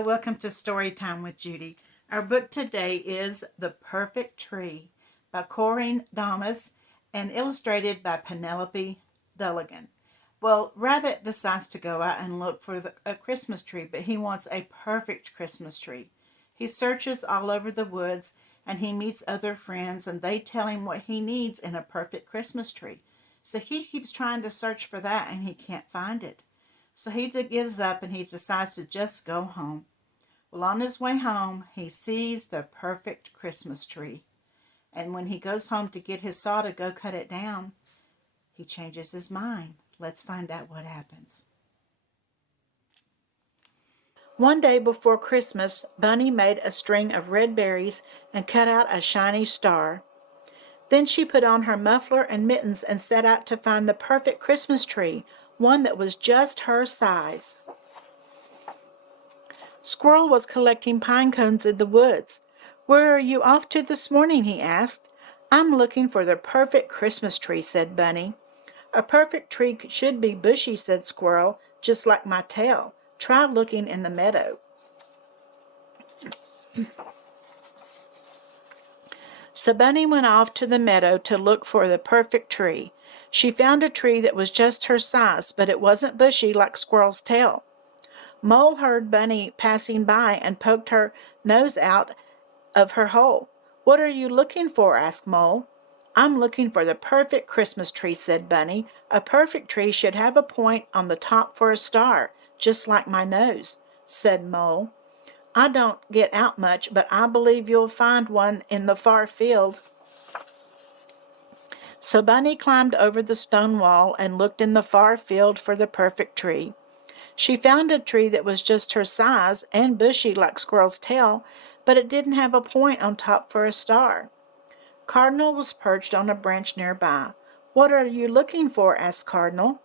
Hello, welcome to Story Time with Judy. Our book today is The Perfect Tree by Corinne Damas and illustrated by Penelope Dulligan. Well, Rabbit decides to go out and look for a Christmas tree, but he wants a perfect Christmas tree. He searches all over the woods and he meets other friends and they tell him what he needs in a perfect Christmas tree. So he keeps trying to search for that and he can't find it. So he gives up and he decides to just go home. Well, on his way home, he sees the perfect Christmas tree. And when he goes home to get his saw to go cut it down, he changes his mind. Let's find out what happens. One day before Christmas, Bunny made a string of red berries and cut out a shiny star. Then she put on her muffler and mittens and set out to find the perfect Christmas tree, one that was just her size. Squirrel was collecting pine cones in the woods. "Where are you off to this morning?" he asked. "I'm looking for the perfect Christmas tree," said Bunny. "A perfect tree should be bushy," said Squirrel, "just like my tail. Try looking in the meadow." So Bunny went off to the meadow to look for the perfect tree. She found a tree that was just her size, but it wasn't bushy like Squirrel's tail. Mole heard Bunny passing by and poked her nose out of her hole. "What are you looking for?" asked Mole. "I'm looking for the perfect Christmas tree," said Bunny. "A perfect tree should have a point on the top for a star, just like my nose," said Mole. "I don't get out much, but I believe you'll find one in the far field." So Bunny climbed over the stone wall and looked in the far field for the perfect tree. She found a tree that was just her size and bushy like Squirrel's tail, but it didn't have a point on top for a star. Cardinal was perched on a branch nearby. "What are you looking for?" asked Cardinal.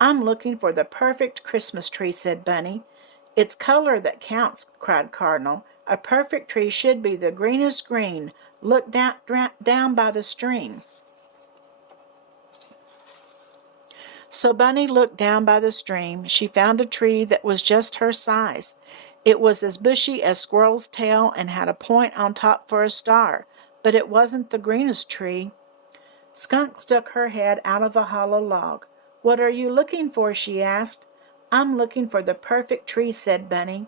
"I'm looking for the perfect Christmas tree," said Bunny. "It's color that counts," cried Cardinal. "A perfect tree should be the greenest green. Look down by the stream." So Bunny looked down by the stream. She found a tree that was just her size. It was as bushy as Squirrel's tail and had a point on top for a star, but it wasn't the greenest tree. Skunk stuck her head out of a hollow log. "What are you looking for?" she asked. "I'm looking for the perfect tree," said Bunny.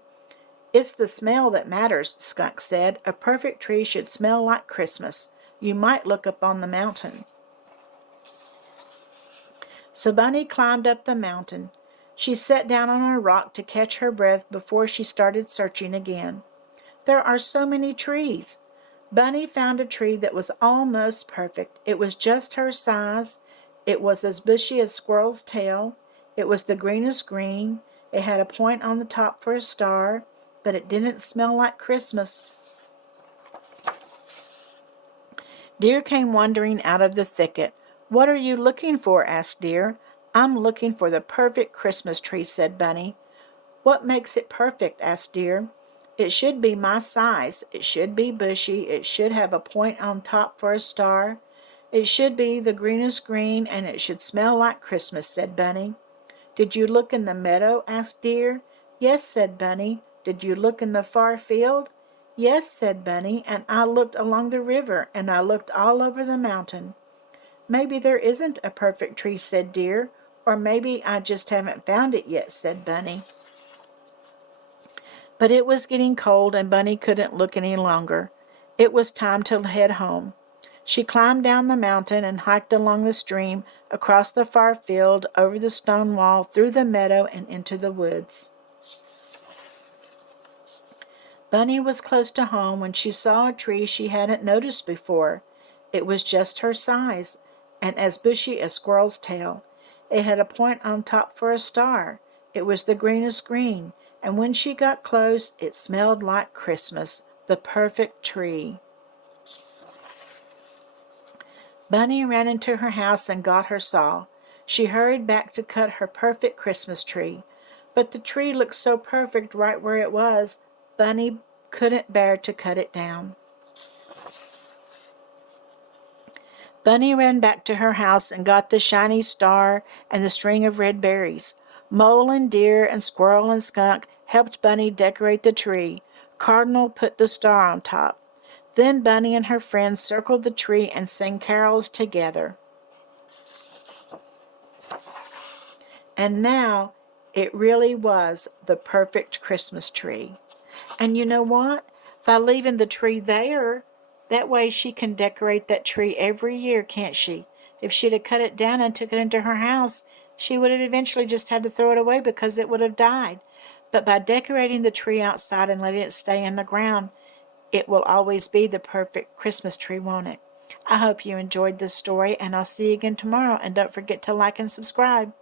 "It's the smell that matters," Skunk said. "A perfect tree should smell like Christmas. You might look up on the mountain." So Bunny climbed up the mountain. She sat down on a rock to catch her breath before she started searching again. "There are so many trees." Bunny found a tree that was almost perfect. It was just her size. It was as bushy as Squirrel's tail. It was the greenest green. It had a point on the top for a star, but it didn't smell like Christmas. Deer came wandering out of the thicket. "What are you looking for?" asked Deer. "I'm looking for the perfect Christmas tree," said Bunny. "What makes it perfect?" asked Deer. "It should be my size. It should be bushy. It should have a point on top for a star. It should be the greenest green, and it should smell like Christmas," said Bunny. "Did you look in the meadow?" asked Deer. "Yes," said Bunny. "Did you look in the far field?" "Yes," said Bunny, "and I looked along the river, and I looked all over the mountain." "Maybe there isn't a perfect tree," said Deer. "Or maybe I just haven't found it yet," said Bunny. But it was getting cold and Bunny couldn't look any longer. It was time to head home. She climbed down the mountain and hiked along the stream, across the far field, over the stone wall, through the meadow, and into the woods. Bunny was close to home when she saw a tree she hadn't noticed before. It was just her size, and as bushy as Squirrel's tail. It had a point on top for a star. It was the greenest green, and when she got close, it smelled like Christmas, the perfect tree. Bunny ran into her house and got her saw. She hurried back to cut her perfect Christmas tree. But the tree looked so perfect right where it was, Bunny couldn't bear to cut it down. Bunny ran back to her house and got the shiny star and the string of red berries. Mole and Deer and Squirrel and Skunk helped Bunny decorate the tree. Cardinal put the star on top. Then Bunny and her friends circled the tree and sang carols together. And now it really was the perfect Christmas tree. And you know what? By leaving the tree there, that way she can decorate that tree every year, can't she? If she'd have cut it down and took it into her house, she would have eventually just had to throw it away because it would have died. But by decorating the tree outside and letting it stay in the ground, it will always be the perfect Christmas tree, won't it? I hope you enjoyed this story, and I'll see you again tomorrow. And don't forget to like and subscribe.